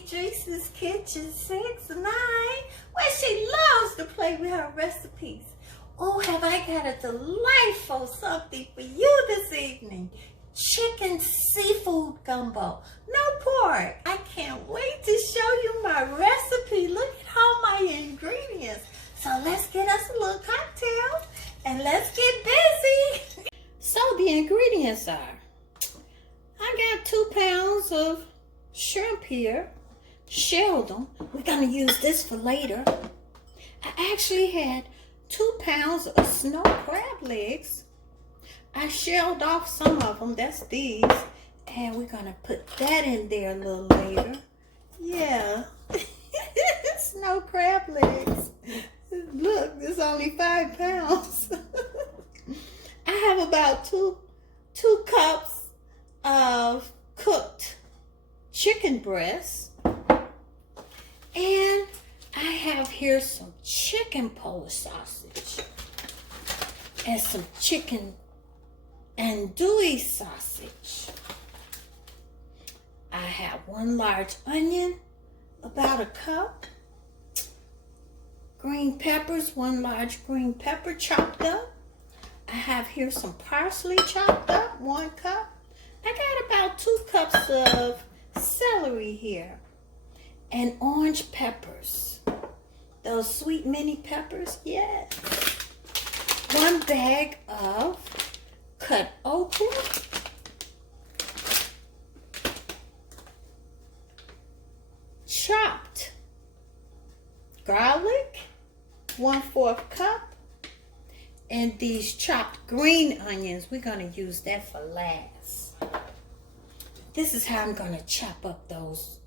Idris's Kitchen 6-9, where she loves to play with her recipes. Oh, have I got a delightful something for you this evening. Chicken seafood gumbo. No pork. I can't wait to show you my recipe. Look at all my ingredients. So let's get us a little cocktail and let's get busy. So the ingredients are, I got 2 pounds of shrimp here. Shelled them. We're going to use this for later. I actually had 2 pounds of snow crab legs. I shelled off some of them. That's these. And we're going to put that in there a little later. Yeah. Snow crab legs. Look, it's only 5 pounds. I have about two cups of cooked chicken breast. And I have here some chicken Polish sausage. And some chicken Andouille sausage. I have 1 large onion, about a cup. Green peppers, 1 large green pepper chopped up. I have here some parsley chopped up, 1 cup. I got about 2 cups of celery here. And orange peppers. Those sweet mini peppers, yes. 1 bag of cut okra. Chopped garlic, 1/4 cup. And these chopped green onions, we're going to use that for last. This is how I'm going to chop up those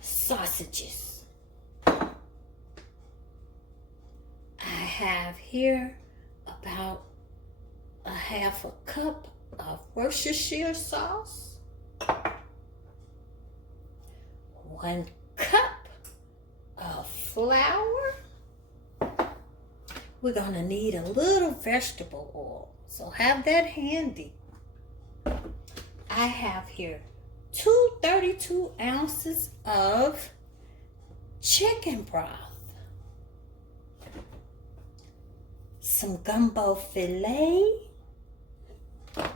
sausages. I have here about a 1/2 cup of Worcestershire sauce, 1 cup of flour. We're going to need a little vegetable oil, so have that handy. I have here 2 32 ounces of chicken broth, some gumbo filet. I'm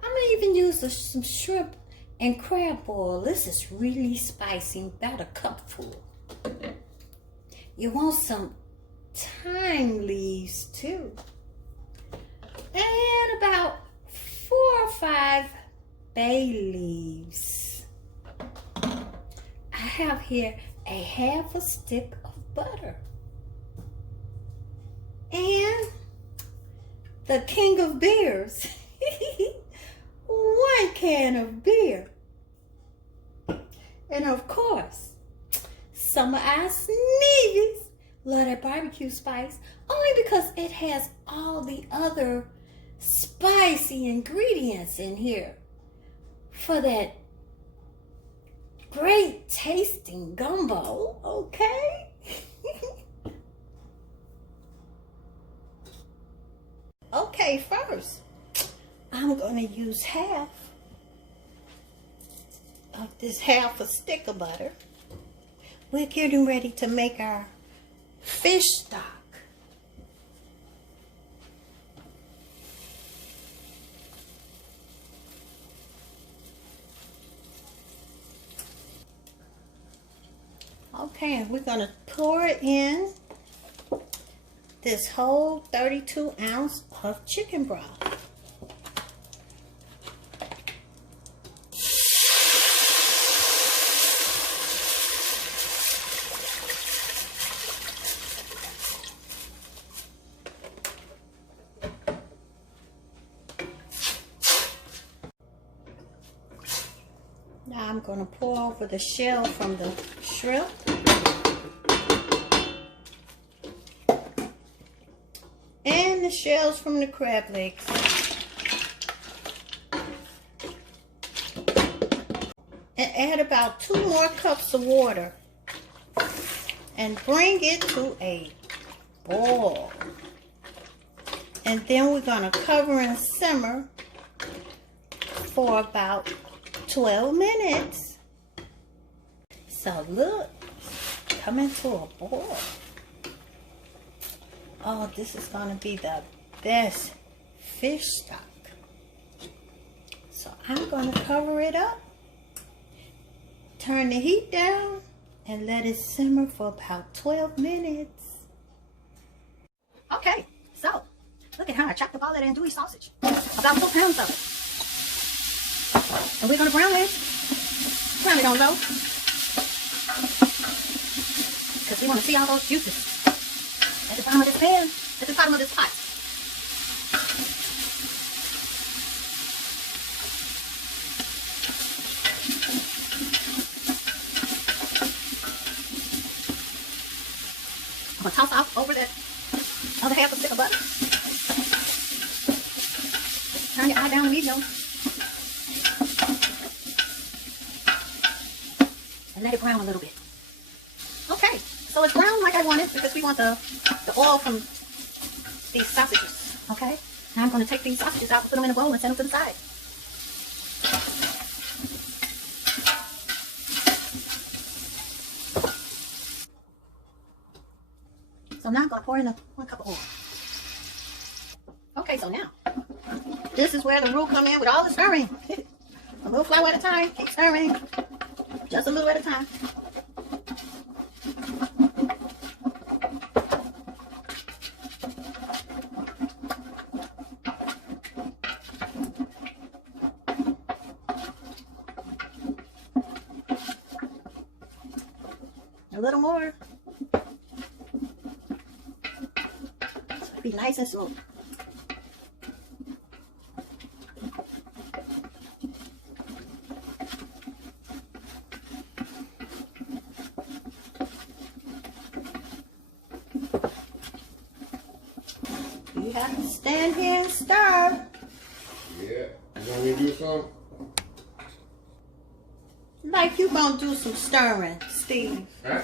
going to even use some shrimp and crab oil. This is really spicy, about a cupful. You want some thyme leaves too. And about 4 or 5 bay leaves. I have here a 1/2 stick of butter. And the king of beers. 1 can of beer. And of course, Summer Ice Nevis. Love that barbecue spice. Only because it has all the other spicy ingredients in here for that great tasting gumbo, okay? Okay, first, I'm going to use 1/2 of this 1/2 stick of butter. We're getting ready to make our fish stock. Okay, we're going to pour in this whole 32 ounce of chicken broth. Now I'm going to pour over the shell from the shrimp. And the shells from the crab legs. And add about 2 more cups of water. And bring it to a boil. And then we're going to cover and simmer for about 12 minutes. So look, coming to a boil. Oh, this is going to be the best fish stock. So I'm going to cover it up, turn the heat down, and let it simmer for about 12 minutes. Okay, so look at how I chopped up all that andouille sausage. About 4 pounds of it. And we're going to brown it. Brown it on low. Because we want to see all those juices at the bottom of this pan, at the bottom of this pot. I'm going to toss off over that other half a stick of butter. Turn your eye down medium. And let it brown a little bit. Okay, so it's brown like I wanted because we want the oil from these sausages. Okay, now I'm going to take these sausages out, put them in a bowl, and set them to the side. So now I'm going to pour in 1 cup of oil. Okay, so now this is where the roux come in with all the stirring. A little flour at a time. Keep stirring. Just a little at a time. A little more. So it'll be nice and smooth. You have to stand here and stir. Yeah. You want me to do some? Like you gonna do some stirring, Steve. Huh?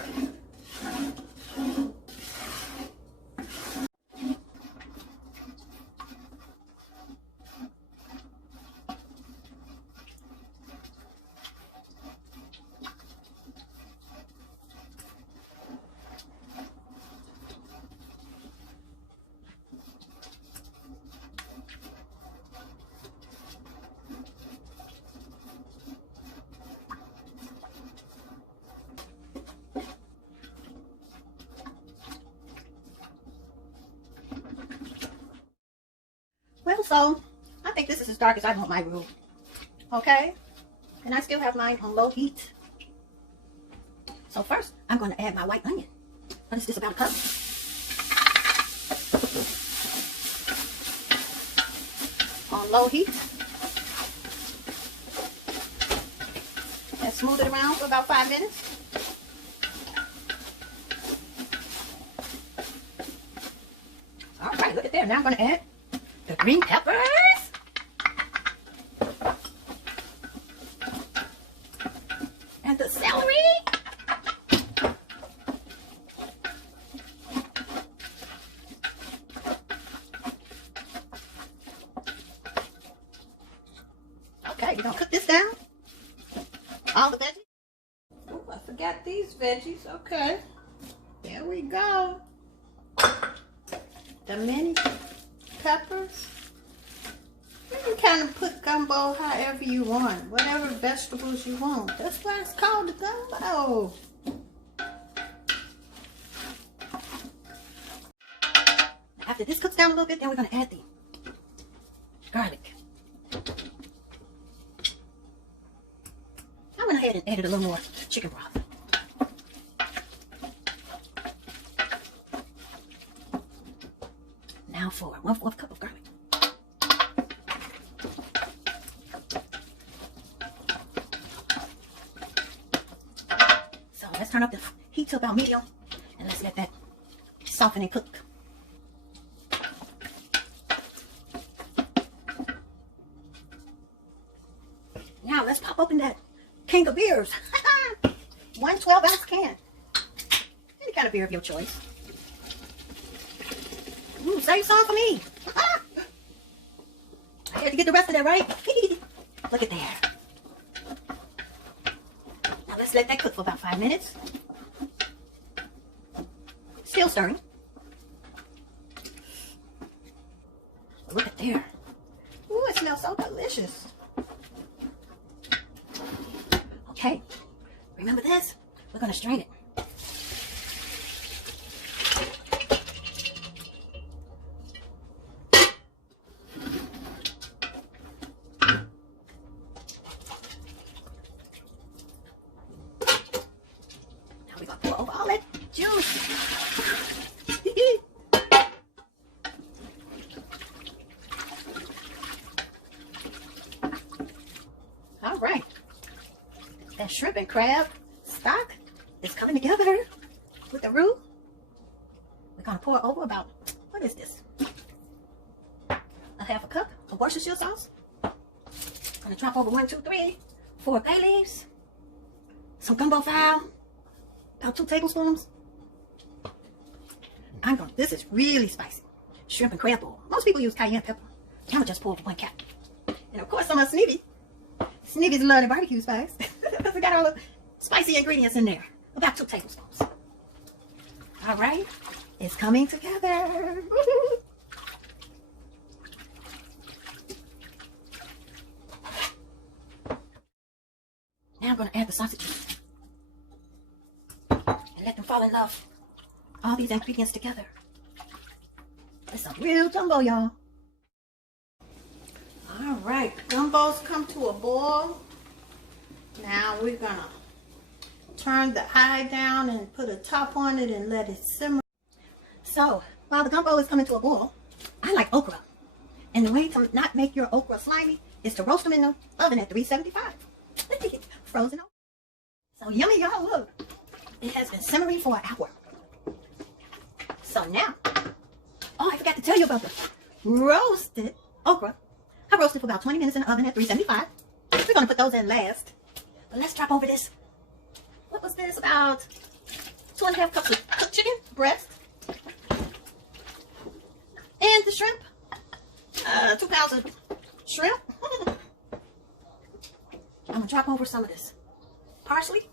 Well, so I think this is as dark as I want my roux. Okay? And I still have mine on low heat. So first, I'm going to add my white onion. What is this, about a cup? On low heat. And smooth it around for about 5 minutes. All right, look at there. Now I'm going to add the green peppers. And the celery. Okay, we're going to cook this down. All the veggies. Oh, I forgot these veggies. Okay. There we go. The mini peppers. You can kind of put gumbo however you want. Whatever vegetables you want. That's why it's called a gumbo. After this cooks down a little bit, then we're going to add the garlic. I went ahead and added a little more chicken broth. Now for 1/4 cup of garlic. So let's turn up the heat to about medium and let's let that soften and cook. Now let's pop open that can of beers. 1 12-ounce can. Any kind of beer of your choice. Ooh, save some for me. I had to get the rest of that, right? Look at there. Now let's Let's let that cook for about 5 minutes. Still stirring. Look at there. Ooh, it smells so delicious. Okay, remember this? We're gonna strain it. Now we're gonna pour over all that juice. All right. That shrimp and crab stock is coming together with the roux. We're going to pour over about, what is this? A half a cup of Worcestershire sauce. Going to drop over 1, 2, 3, 4 bay leaves. Some gumbo fowl. About 2 tablespoons. This is really spicy. Shrimp and crab boil. Most people use cayenne pepper. I'm going to just pour over 1 cap. And of course some of Sneevy. Sneevy's love the barbecue spice. We got all the spicy ingredients in there. About 2 tablespoons. All right. It's coming together. Now I'm going to add the sausages. And let them fall in love. All these ingredients together. It's a real gumbo, y'all. All right. Gumbo's come to a boil. Now we're going to turn the eye down and put a top on it and let it simmer. So, while the gumbo is coming to a boil, I like okra. And the way to not make your okra slimy is to roast them in the oven at 375. Frozen okra. So yummy, y'all, look. It has been simmering for an hour. So now, oh, I forgot to tell you about the roasted okra. I roasted for about 20 minutes in the oven at 375. We're going to put those in last. But let's drop over this. What was this? About 2.5 cups of cooked chicken breast. And the shrimp. 2 pounds of shrimp. I'm going to drop over some of this parsley.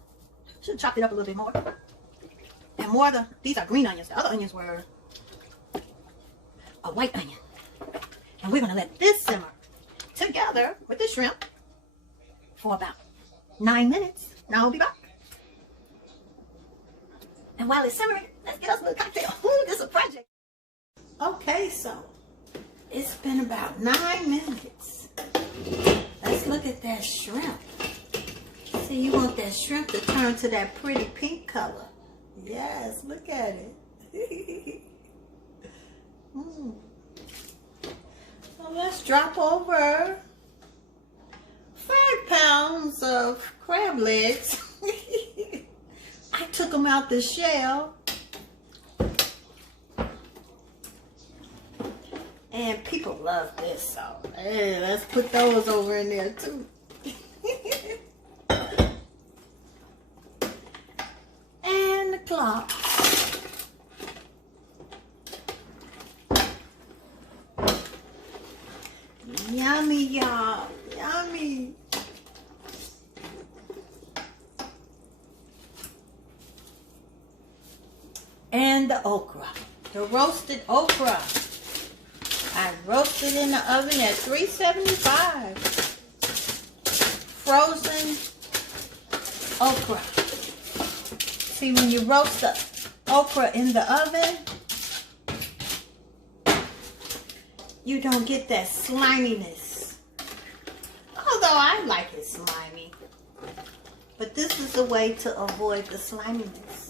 Should have chopped it up a little bit more. And more of these are green onions. The other onions were a white onion. And we're going to let this simmer together with the shrimp for about 9 minutes. Now I'll be back. And while it's simmering, let's get us a little cocktail. Ooh, this is a project. Okay, so it's been about 9 minutes. Let's look at that shrimp. See, you want that shrimp to turn to that pretty pink color. Yes, look at it. So let's drop over 5 pounds of crab legs. I took them out the shell. And people love this, so hey, let's put those over in there too. And the clock. Yummy, y'all. Yummy. And the okra. The roasted okra. I roasted in the oven at 375. Frozen okra. See, when you roast the okra in the oven, you don't get that sliminess. Although I like it slimy. But this is a way to avoid the sliminess.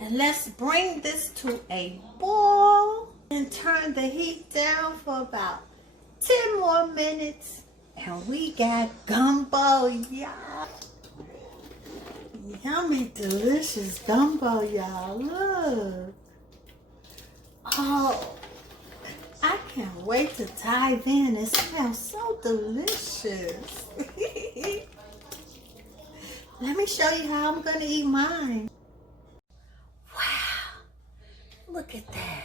And let's bring this to a boil and turn the heat down for about 10 more minutes. And we got gumbo, y'all. Yummy, delicious gumbo, y'all. Look. Oh, I can't wait to dive in. It smells so delicious. Let me show you how I'm going to eat mine. Look at that.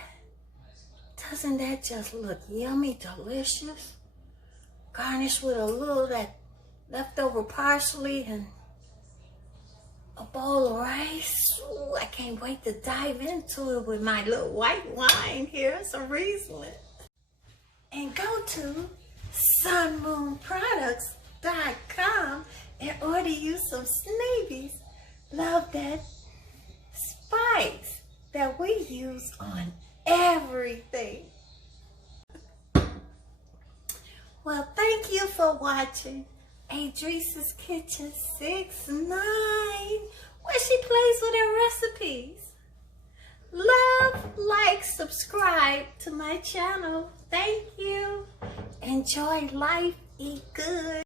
Doesn't that just look yummy, delicious? garnish with a little of that leftover parsley and a bowl of rice. Ooh, I can't wait to dive into it with my little white wine here, some Riesling. And go to sunmoonproducts.com and order you some Sneebies. Love that spice that we use on everything. Well, thank you for watching Adrice's Kitchen 6-9, where she plays with her recipes. Love, like, subscribe to my channel. Thank you. Enjoy life, eat good.